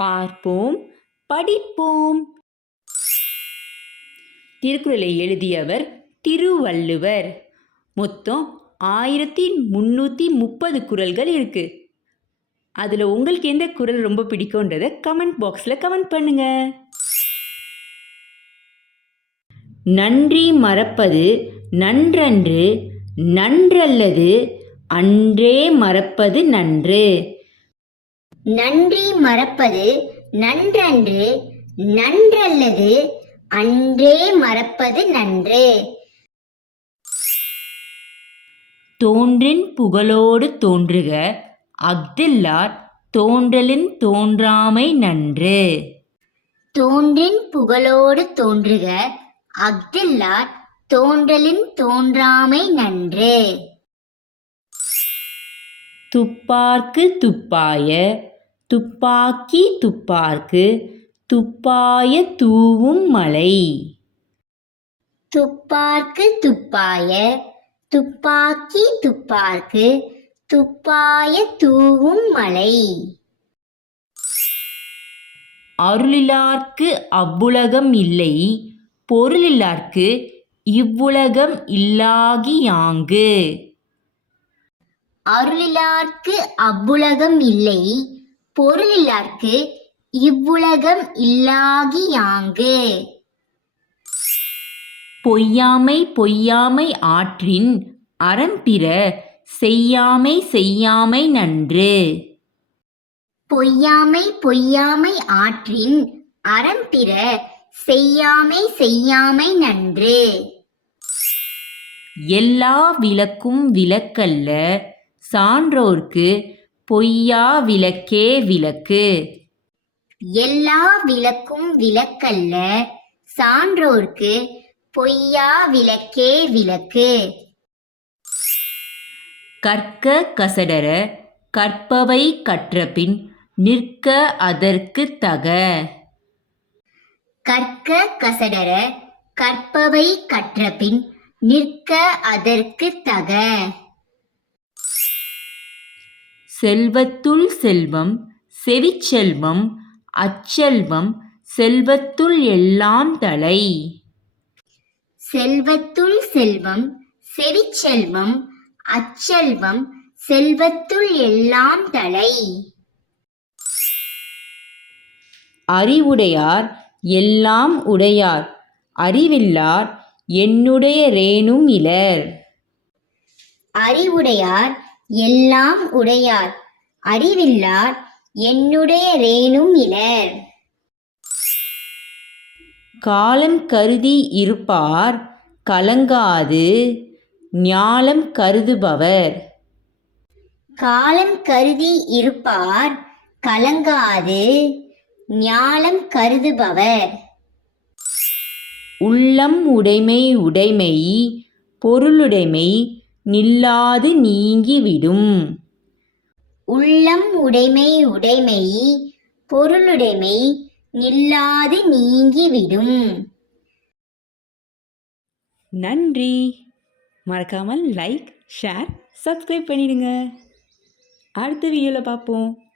பார்ப்போம் படிப்போம். திருக்குறளை எழுதியவர் திருவள்ளுவர். மொத்தம் ஆயிரத்தி முந்நூற்றி முப்பது குறள்கள் இருக்குது அதில் உங்களுக்கு எந்த குறள் ரொம்ப பிடிக்கும்ன்றதை கமெண்ட் பாக்ஸில் கமெண்ட் பண்ணுங்க. நன்றி மறப்பது நன்றன்று நன்றல்லது அன்றே மறப்பது நன்று. நன்றி மறப்பது நன்றன்று நன்றல்லது அன்றே மறப்பது நன்று. தோன்றின் புகழோடு தோன்றுக அஃதில்லார் தோன்றலின் தோன்றாமை நன்று. தோன்றின் புகழோடு தோன்றுக அஃதில்லார் தோன்றலின் தோன்றாமை நன்று. துப்பார்க்கு துப்பாய துப்பாக்கி துப்பார்க்கு துப்பாய தூவும் மலை. துப்பார்க்கு துப்பாய துப்பாக்கி துப்பார்க்கு துப்பாய தூவும் மலை. அருளிலார்க்கு அவ்வுலகம் இல்லை பொருளிலார்க்கு இவ்வுலகம் இல்லாகி யாங்கு. அருளிலார்க்கு அவ்வுலகம் இல்லை பொருளிலார்க்கு இவ்வுலகம் இல்லாகி யாங்கு? பொய்யாமை பொய்யாமை ஆற்றின் அறம்பிற செய்யாமை செய்யாமை நன்று. பொய்யாமை பொய்யாமை ஆற்றின் அறம்பிற செய்யாமை செய்யாமை நன்று. எல்லா விளக்கும் விளக்கல்ல சான்றோர்க்கு பொய்யா விளக்கே விளக்கு. எல்லா விளக்கும் விளக்கல்ல சான்றோர்க்கு பொய்யா விளக்கே விளக்கு. கற்க கசடர கற்பவை கற்றபின் நிற்க அதற்கு தக. கற்க கசடர கற்பவை கற்றபின் நிற்க அதற்கு தக. செல்வத்துள் செல்வம் செவிச்செல்வம் அச்செல்வம் செல்வத்துள் எல்லாம் தலை. செல்வத்துள் செல்வம் செவிச்செல்வம் அச்செல்வம் செல்வத்துள் எல்லாம் தலை. அறிவுடையார் எல்லாம் உடையார் அறிவில்லார் என்னுடைய ரேனும் இலர். அறிவுடையார் எல்லாம் உடையார். அறிவில்லார் என்னுடைய ரேனும் இலர். காலம் கருதி இருப்பார் கலங்காது ஞாலம் கருதுபவர். காலம் கருதி இருப்பார் கலங்காது ஞாலம் கருதுபவர். உள்ளம் உடைமை உடைமை பொருளுடைமை நில்லாது நீங்கிவிடும். உள்ளம் உடைமை உடைமை பொருளுடைமை நில்லாது நீங்கிவிடும். நன்றி. மறக்காமல் லைக் ஷேர் சப்ஸ்கிரைப் பண்ணிடுங்க. அடுத்த வீடியோவில் பார்ப்போம்.